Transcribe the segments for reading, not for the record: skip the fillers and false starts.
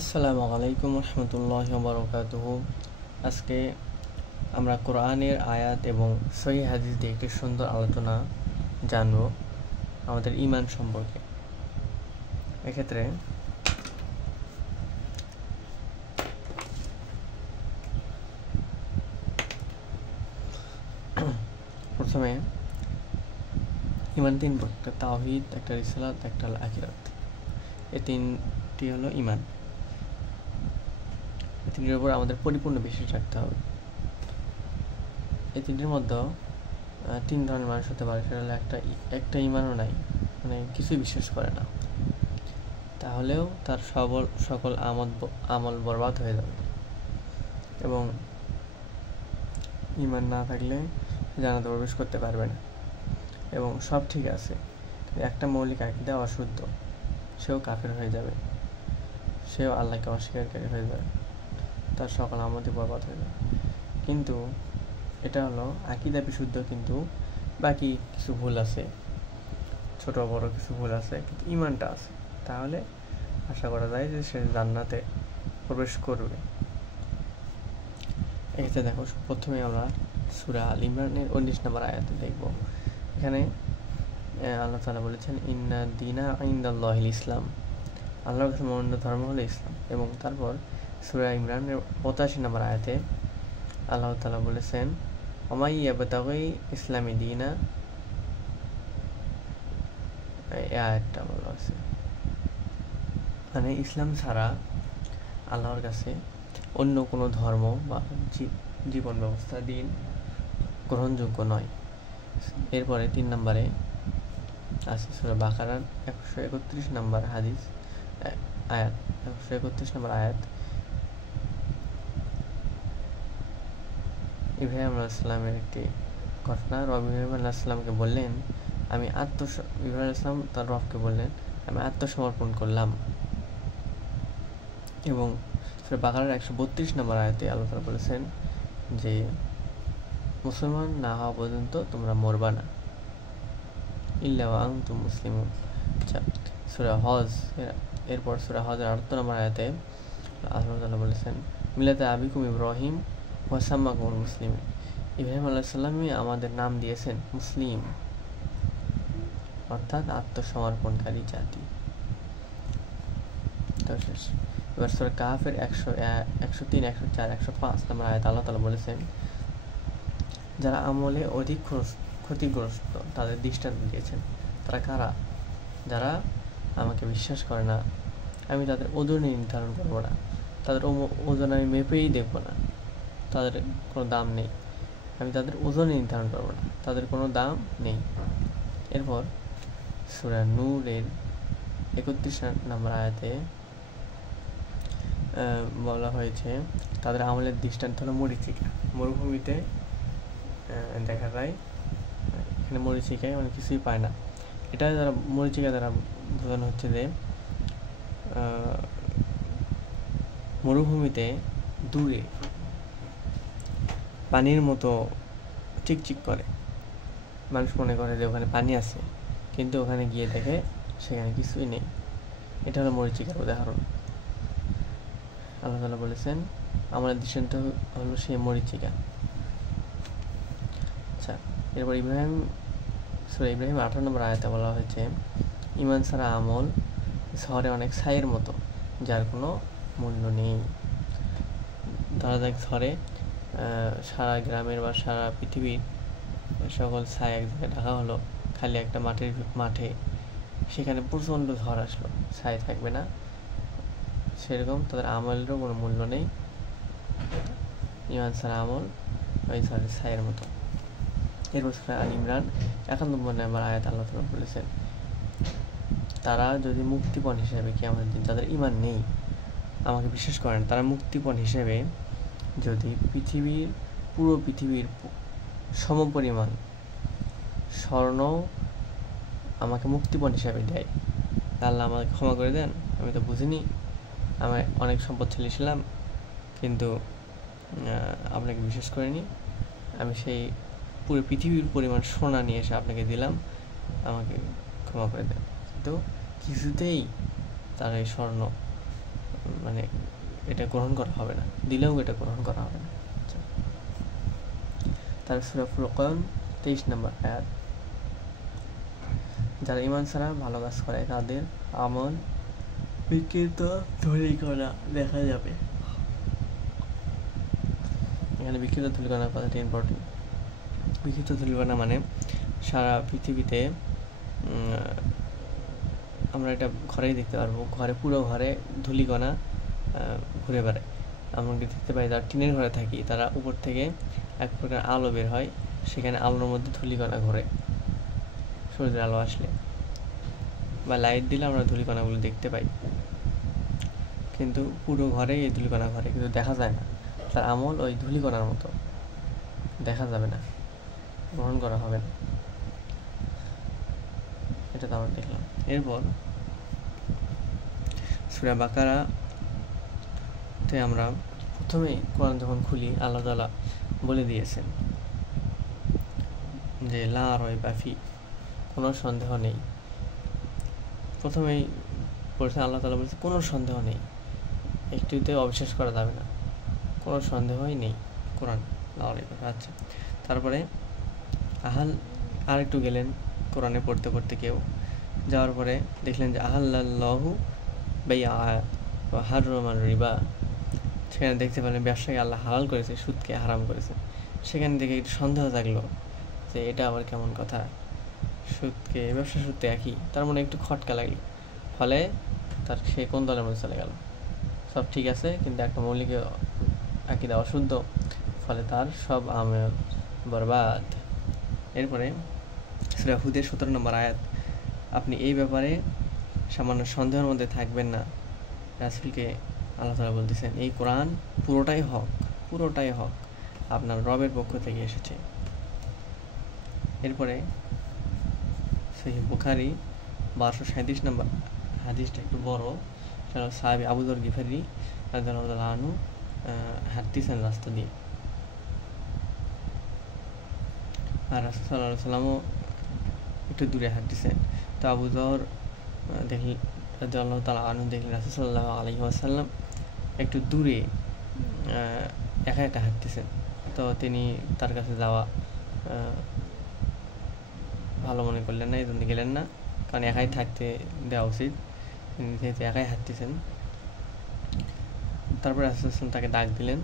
আসসালামু আলাইকুম রহমতুল্লাহি ওয়া বারাকাতুহু। আজকে আমরা কোরআনের আয়াত এবং সহিহ হাদিস দিয়ে একটি সুন্দর আলোচনা জানব আমাদের ঈমান সম্পর্কে। এক্ষেত্রে প্রথমে ঈমান তিন প্রকার: একটা তাওহীদ, একটা রিসালাত, একটা আখিরাত। এই তিনটি হলো ঈমান। এই তিনটির উপর আমাদের পরিপূর্ণ বিশ্বাস রাখতে হবে। এই তিনটির মধ্যে তিন ধরনের মানুষ হতে পারে। সেটা হলো একটা ঈমানও নাই, মানে কিছুই বিশ্বাস করে না, তাহলেও তার সকল আমল বরবাদ হয়ে যাবে। এবং ঈমান না থাকলে জান্নাতে প্রবেশ করতে পারবে না। এবং সব ঠিক আছে, একটা মৌলিক আকীদা অশুদ্ধ, সেও কাফের হয়ে যাবে, সেও আল্লাহকে অস্বীকারী হয়ে যাবে, তার সকল আমলই বরবাদ হয়ে যাবে। কিন্তু এটা হলো আকীদা বিশুদ্ধ, কিন্তু বাকি কিছু ভুল আছে, ছোট বড় কিছু ভুল আছে, কিন্তু ঈমানটা আছে, তাহলে আশা করা যায় যে সে জান্নাতে প্রবেশ করবে। এক্ষেত্রে দেখো, প্রথমে আমরা সূরা আল ইমরানের 19 নম্বর আয়াতে দেখব। এখানে আল্লাহ তাআলা বলেছেন, ইন্না দীনা ইনদাল্লাহিল ইসলাম, আল্লাহর কাছে মনোনীত ধর্ম হলো ইসলাম। এবং তারপর সূরা ইমরানের 85 নম্বর আয়াতে আল্লাহ তাআলা বলেছেন, ওমাই ইয়াবতাগি ইসলামি দীনা, এই আয়াতটা বলা আছে, মানে ইসলাম ছাড়া আল্লাহর কাছে অন্য কোনো ধর্ম বা জীবন ব্যবস্থা, দিন গ্রহণযোগ্য নয়। এরপরে 3 নম্বরে আছে সূরা বাকারার 131 নম্বর আয়াত 131 নম্বর আয়াত। ইব্রাহিম আলাইহিস সালামের একটি ঘটনা। ইব্রাহিম আলাইহিস সালামকে বললেন, ইব্রাহিম আলাইহিস সালাম তার রবকে বললেন, আমি আত্মসমর্পণ করলাম। এবং সূরা বাকারার 132 নম্বর আয়াতে আল্লাহ তাআলা বলেছেন যে মুসলমান না হওয়া পর্যন্ত তোমরা মরবা না, ইল্লা ওয়া আনতুম মুসলিমুন। সূরা হজ, এরপর সূরা হজের 78 নম্বর আয়াতে আল্লাহ তাআলা বলেছেন, মিল্লাতা আবিকুম ইব্রাহিম ওয়া সাম্মাকুমুল মুসলিমিন, ইব্রাহিম আলাইহিস সালামই আমাদের নাম দিয়েছেন মুসলিম, অর্থাৎ আত্মসমর্পণকারী জাতি। এবার সূরা কাহফের 103, 104, 105 নম্বর আয়াত আল্লাহ তাআলা বলেছেন, যারা আমলে অধিক ক্ষতিগ্রস্ত তাদের দৃষ্টান্ত দিয়েছেন। তারা কারা? যারা আমাকে বিশ্বাস করে না, আমি তাদের ওজন নির্ধারণ করবো না, তাদের ওজন আমি মেপেই দেখবো না, তাদের কোনো দাম নেই, আমি তাদের ওজন নির্ধারণ করবো না, তাদের কোনো দাম নেই। এরপর সূরা নূরের 31 নম্বর আয়াতে বলা হয়েছে, তাদের আমলের দৃষ্টান্ত হলো মরীচিকা। মরুভূমিতে দেখা যায়, এখানে মরীচিকায় অনেক কিছুই পায় না। এটা যারা মরীচিকা দ্বারা বোঝানো হচ্ছে যে মরুভূমিতে দূরে পানির মতো চিকচিক করে, মানুষ মনে করে যে ওখানে পানি আছে, কিন্তু ওখানে গিয়ে দেখে সেখানে কিছুই নেই। এটা হলো মরীচিকার উদাহরণ। আল্লাহ তাআলা বলেছেন, আমাদের দৃষ্টান্ত হলো সেই মরীচিকা। আচ্ছা, এরপর সূরা ইব্রাহিম 18 নম্বর আয়াতে বলা হয়েছে, ঈমান ছাড়া আমল শহরে অনেক ছাইয়ের মতো, যার কোনো মূল্য নেই। ধরা যাক ঝড়ে সারা গ্রামের বা সারা পৃথিবীর সকল ছাই এক জায়গায় ঢাকা হলো, খালি একটা মাঠে, সেখানে প্রচণ্ড ঝড় আসলো, ছাই থাকবে না। সেরকম তাদের আমলেরও কোনো মূল্য নেই। ঈমান ছাড়া আমল ওই ঝড়ের ছাইয়ের মতো। এরপর সূরা আল ইমরান 91 নম্বর আয়াত আল্লাহ তাআলা বলেছেন, তারা যদি মুক্তিপণ হিসেবে কিয়ামতের দিন, যাদের ঈমান নেই, আমাকে বিশ্বাস করেন, তারা মুক্তিপণ হিসেবে যদি পুরো পৃথিবীর সমপরিমাণ স্বর্ণ আমাকে মুক্তিপণ হিসাবে দেয়, আল্লাহ আমাকে ক্ষমা করে দেন, আমি তো বুঝিনি, আমি অনেক সম্পদ ছেলেছিলাম, কিন্তু আপনাকে বিশ্বাস করিনি, আমি সেই পুরো পৃথিবীর পরিমাণ সোনা নিয়ে এসে আপনাকে দিলাম, আমাকে ক্ষমা করে দেন। কিন্তু কিছুতেই তারা এই স্বর্ণ মানে এটা গ্রহণ করা হবে না, দিলেও এটা গ্রহণ করা হবে না। তার সূরা ফুরকান 23 নম্বর আয়াত, যারা ঈমান ছাড়া ভালো কাজ করে তাদের আমল বিকৃত ধূলিকণা দেখা যাবে। এখানে বিকৃত ধূলিকণা কথাটি ইম্পর্টেন্ট। বিকৃত ধূলিকণা মানে সারা পৃথিবীতে আমরা এটা ঘরেই দেখতে পারবো, পুরো ঘরে ধূলিকণা ঘুরে বেড়ায়। আমরা দেখতে পাই যারা টিনের ঘরে থাকি তারা উপর থেকে এক প্রকার আলো বের হয়, সেখানে আলোর মধ্যে ধূলিকণা ঘোরে। সূর্যের আলো আসলে বা লাইট দিলে আমরা ধূলিকণাগুলো দেখতে পাই, কিন্তু পুরো ঘরে এই ধূলিকণা ঘরে, কিন্তু দেখা যায় না। তার আমল ওই ধূলিকণার মতো, দেখা যাবে না, গ্রহণ করা হবে না। এটা তো আমরা দেখলাম। এরপর সূরা বাকারাতে আমরা প্রথমেই কোরআন যখন খুলি আল্লাহ তাআলা বলে দিয়েছেন যে লা রাইবা ফি, কোনো সন্দেহ নেই। প্রথমেই বলছেন আল্লাহ তাআলা বলছে কোনো সন্দেহ নেই, একটুতে অবিশ্বাস করা যাবে না, কোনো সন্দেহই নেই কোরআন লা রাইবা। আচ্ছা, তারপরে আরেকটু গেলেন কোরআনে পড়তে পড়তে, কেউ যাওয়ার পরে দেখলেন যে আহাল্লাল্লাহু বাইআ ওয়া হাররামা রিবা, সেখানে দেখতে পেলেন ব্যবসাকে আল্লাহ হালাল করেছে, সুদকে হারাম করেছে। সেখান থেকে একটু সন্দেহ জাগলো যে এটা আবার কেমন কথা, সুদকে ব্যবসা সুদকে একই, তার মনে একটু খটকা লাগলো। ফলে তার সে কোন দলের মধ্যে চলে গেল, সব ঠিক আছে কিন্তু একটা মৌলিক আকীদা অশুদ্ধ, ফলে তার সব আমল বরবাদ। এরপরে সূরা হুদের 17 নম্বর আয়াত, আপনি এই ব্যাপারে সামান্য সন্দেহের মধ্যে থাকবেন না। রাসূলকে আল্লাহ তাআলা বলতেছেন এই কোরআন পুরোটাই হক, আপনার রবের পক্ষ থেকে এসেছে। এরপরে সহিহ বুখারী 1237 নম্বর হাদিসটা একটু বড়, সেটা সাহাবী আবু যর গিফারি রাদিয়াল্লাহু তাআলা আনহু হাঁটতেছেন রাস্তা দিয়ে, আর রাসূল সাল্লাল্লাহু আলাইহি ওয়াসাল্লামও একটু দূরে হাঁটতেছেন। তো আবু যর রাদিয়াল্লাহু তাআলা আনহু দেখলেন রাসূল সাল্লাল্লাহু আলাইহি ওয়াসাল্লাম একটু দূরে একা একা হাঁটতেছেন। তো তিনি তার কাছে যাওয়া ভালো মনে করলেন না, এই জন্য গেলেন না, কারণ একাই থাকতে দেওয়া উচিত, যেহেতু একাই হাঁটতেছেন। তারপরে রাসূল তাকে ডাক দিলেন,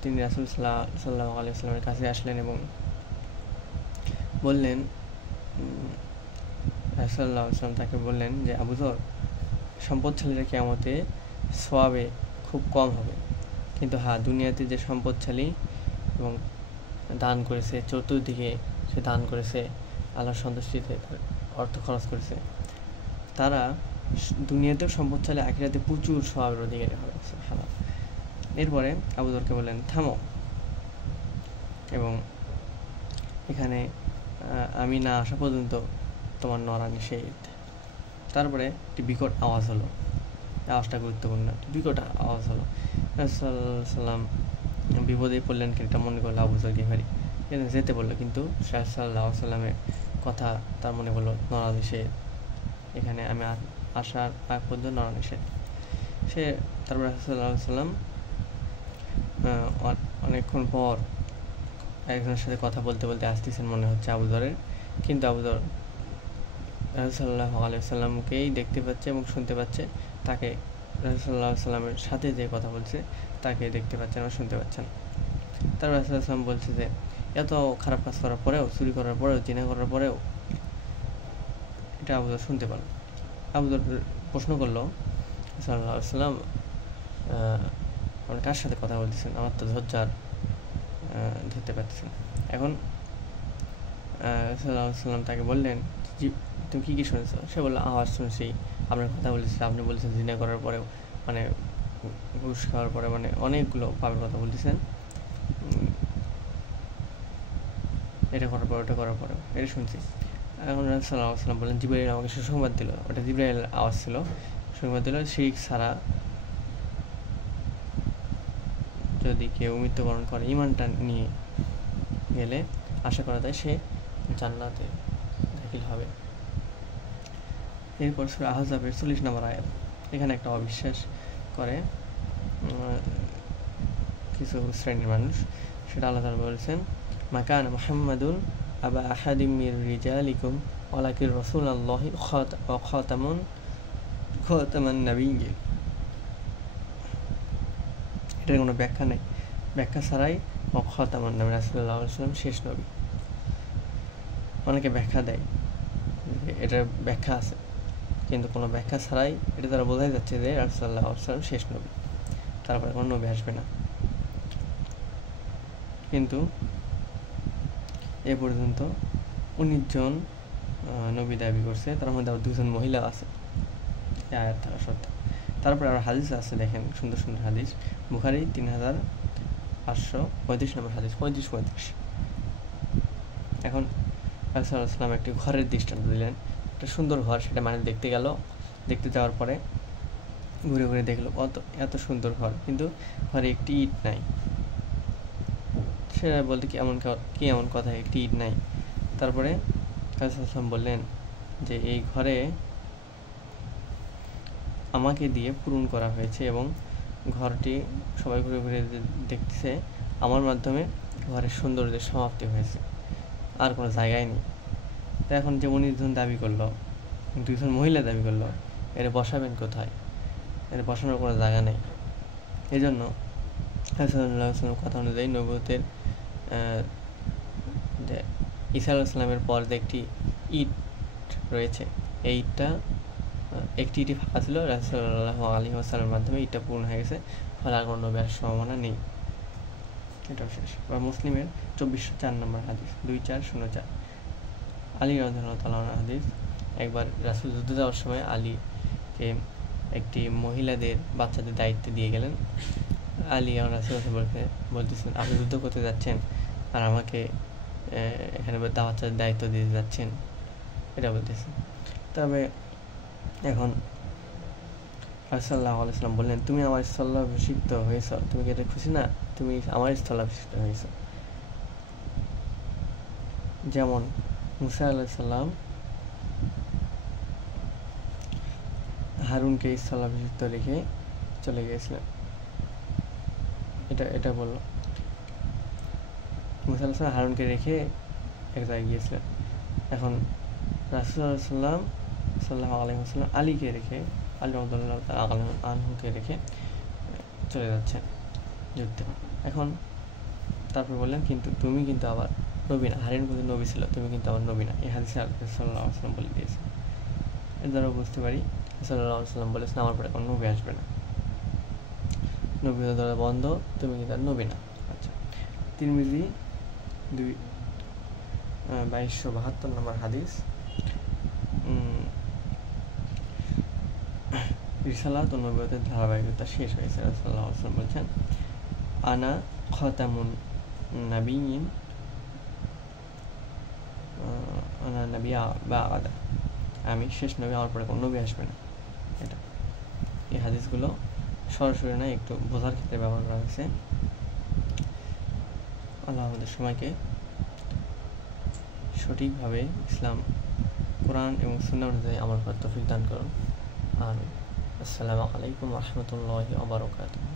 তিনি রাসূল সাল্লাল্লাহু আলাইহি ওয়াসাল্লামের কাছে আসলেন এবং বললেন, রাসূল সাল্লাল্লাহু আলাইহি ওয়াসাল্লাম তাকে বললেন যে আবু যর, সম্পদশালীরা কিয়ামতে সওয়াবে খুব কম হবে, কিন্তু হ্যাঁ দুনিয়াতে যে সম্পদশালী এবং দান করেছে, চতুর্দিকে সে দান করেছে, আল্লাহর সন্তুষ্টিতে অর্থ খরচ করেছে, তারা দুনিয়াতেও সম্পদশালী, আখিরাতে প্রচুর সওয়াবের অধিকারী হবে। সুবহানাল্লাহ। এরপরে আবু যরকে বললেন থামো, এবং এখানে আমি না আসা পর্যন্ত তোমার নড়া নিষেধ। তারপরে একটি বিকট আওয়াজ হলো, আওয়াজটা গুরুত্বপূর্ণ, বিকট আওয়াজ হলো। রাসূল সাল্লাম বিপদে পড়লেন, এটা মনে করলো আবু যর গিফারি, যেতে বললো, কিন্তু সাল্লাল্লাহু আলাইহি ওয়াসাল্লামের কথা তার মনে হলো নড়া নিষেধ, এখানে আমি আসার আগ পর্যন্ত নড়া নিষেধ। সে তারপর সাল্লাল্লাহু আলাইহি ওয়াসাল্লাম অনেকক্ষণ পর একজনের সাথে কথা বলতে বলতে আসতেছেন মনে হচ্ছে আবু যরের, কিন্তু আবু যর রাসূল সাল্লাল্লাহু আলাইহি ওয়াসাল্লামকেই দেখতে পাচ্ছে এবং শুনতে পাচ্ছে, তাকে রাসূল সাল্লাল্লাহু আলাইহি ওয়াসাল্লামের সাথে যে কথা বলছে তাকে দেখতে পাচ্ছে না, শুনতে পাচ্ছে না। তারপর রাসূল সাল্লাল্লাহু আলাইহি ওয়াসাল্লাম বলছে যে এত খারাপ কাজ করার পরেও, চুরি করার পরেও, জিনা করার পরেও এটা আবু যর শুনতে পেল। আবু যর প্রশ্ন করলো, সাল্লাল্লাহু আলাইহি ওয়াসাল্লাম আপনি কার সাথে কথা বলতেছেন, আমার তো ধৈর্য ধরতে পারতেছেন। এখন সাল্লাল্লাহু আলাইহি ওয়াসাল্লাম তাকে বললেন, তুমি কী শুনেছ? সে বললো আওয়াজ শুনেছি, আপনার কথা বলেছি, আপনি বলেছেন জিনা করার পরেও, মানে ঘুষ খাওয়ার পরে, মানে অনেকগুলো পাপের কথা বলতেছেন, এটা করার পর ওটা করার পরেও, এটা শুনছি। এখন রাসূল সাল্লাল্লাহু আলাইহি ওয়াসাল্লাম বললেন জিবরাইল আমাকে সুসংবাদ দিল, ওটা জিবরাইল আওয়াজ ছিল, সুসংবাদ দিল শিরক ছাড়া যদি কেউ মৃত্যুবরণ করে ঈমানটা নিয়ে গেলে আশা করা যায় সে জান্নাতে দাখিল হবে। এরপর সূরা আহজাবের 40 নম্বর আয়াত, এখানে একটা অবিশ্বাস করে কিছু শ্রেণীর মানুষ, সেটা আল্লাহ তাআলা বলছেন, মা কানা মুহাম্মাদুন আবা আহাদিম মির রিজালিকুম ওয়ালাকিন রাসূলুল্লাহি ওয়া খাতামান নাবিয়্যিন। এটার কোনো ব্যাখ্যা নেই, ব্যাখ্যা ছাড়াই ওয়া খাতামান নবী, রাসূলুল্লাহ সাল্লাল্লাহু আলাইহি ওয়াসাল্লাম শেষ নবী। অনেকে ব্যাখ্যা দেয়, এটার ব্যাখ্যা আছে, কিন্তু কোনো ব্যাখ্যা ছাড়াই এটা তারা বোঝাই যাচ্ছে যে রাসূলুল্লাহ সাল্লাল্লাহু আলাইহি ওয়াসাল্লাম শেষ নবী, তারপরে কোনো নবী আসবে না। কিন্তু এ পর্যন্ত 19 জন নবী দাবি করছে, তার মধ্যে আবার 2 জন মহিলা আছে এই আয়াত থাকা সত্ত্বেও। তারপরে আবার হাদিস আছে, দেখেন সুন্দর সুন্দর হাদিস। বুখারী 3535 নম্বর হাদিস, 35। এখন রাসূলুল্লাহ সাল্লাল্লাহু আলাইহি ওয়াসাল্লাম একটি ঘরের দৃষ্টান্ত দিলেন, একটা সুন্দর ঘর, সেটা মানে দেখতে গেল, দেখতে যাওয়ার পরে ঘুরে ঘুরে দেখলো এত সুন্দর ঘর, কিন্তু ঘরে একটি ইট নাই। সেটা বলতে কি এমন কথা, একটি ইট নাই। তারপরে রাসূলুল্লাহ বললেন যে এই ঘরে আমাকে দিয়ে পূরণ করা হয়েছে এবং ঘরটি সবাই ঘুরে ঘুরে দেখতেছে, আমার মাধ্যমে ঘরের সৌন্দর্যের সমাপ্তি হয়েছে, আর কোনো জায়গায় নেই। তো এখন যে 19 জন দাবি করলো, 2 জন মহিলা দাবি করলো, এর বসাবেন কোথায়? এর বসানোর কোনো জায়গা নেই। এই জন্য রাসূলুল্লাহ কথা অনুযায়ী নবুয়তের ঈসা আলাইহিস সালামের পর যে একটি ইট রয়েছে, এই ইটটা একটি ইটই ফাঁকা ছিল, রাসূলুল্লাহ আলাইহি ওয়াসাল্লামের মাধ্যমে ইটটা পূর্ণ হয়ে গেছে, ফলে আর কোনো নবী আসার সম্ভাবনা নেই। এটাও শেষ। বা মুসলিমের 2404 নম্বর হাদিস, 2404, আলী রাদিয়াল্লাহু তাআলা আনহু হাদিস। একবার রাসূল যুদ্ধে যাওয়ার সময় আলীকে একটি মহিলাদের বাচ্চাদের দায়িত্ব দিয়ে গেলেন। আলী আর রাসূলকে বলতেছেন, আপনি যুদ্ধ করতে যাচ্ছেন আর আমাকে এখানে বাচ্চাদের দায়িত্ব দিতে যাচ্ছেন, এটা বলতেছেন। তবে এখন সাল্লাল্লাহু আলাইহি ওয়াসাল্লাম বললেন, তুমি আমার স্থলাভিষিক্ত হয়েছ, তুমি কি এটা খুশি না? তুমি আমার স্থলাভিষিক্ত হয়েছ। যেমন মুসা আলাইহিস সালাম হারুনকে স্থলাভিষিক্ত রেখে চলে গিয়েছিলেন, এটা বললো। মুসা আলাইহিস সালাম হারুনকে রেখে এক জায়গায় গিয়েছিলেন। এখন রাসূলুল্লাহ সাল্লাল্লাহু আলাইহি ওয়াসাল্লাম আলীকে রেখে, আলী রাদিয়াল্লাহু তাআলা আনহুকে রেখে চলে যাচ্ছেন যুদ্ধে। এখন তারপর বললেন, কিন্তু তুমি কিন্তু আবার নবী না, হারুন কিন্তু নবী ছিল, তুমি কিন্তু আবার নবী না। এই হাদিসে সাল্লাল্লাহু আলাইহি ওয়াসাল্লাম বলে দিয়েছেন। এর দ্বারা বুঝতে পারি সাল্লাল্লাহু আলাইহি ওয়াসাল্লাম বলেছেন, আমার পরে কোনো নবী আসবে না, নবী দরজা বন্ধ, তুমি কিন্তু আর নবী না। আচ্ছা, তিরমিজি 2272 নম্বর হাদিস। রিসালাত ও নবুয়তের ধারাবাহিকতা শেষ হয়েছে। রাসূলুল্লাহ সাল্লাল্লাহু আলাইহি ওয়াসাল্লাম বলছেন, আনা খাতামুন নাবিয়্যিন আনা নাবিয়্যা বা'দা, আমি শেষ নবী, আমার পরে কোনো নবী আসবে না। এটা এই হাদিসগুলো সরাসরি না, একটু বোঝার ক্ষেত্রে ব্যবহার করা হয়েছে। আল্লাহ আমাদের সময়কে সঠিকভাবে ইসলাম, কোরআন এবং সুন্নাহ অনুযায়ী আমল করার তৌফিক দান করুন। আমিন। আসসালামু আলাইকুম ওয়া রাহমাতুল্লাহি ওয়া বারাকাতুহু।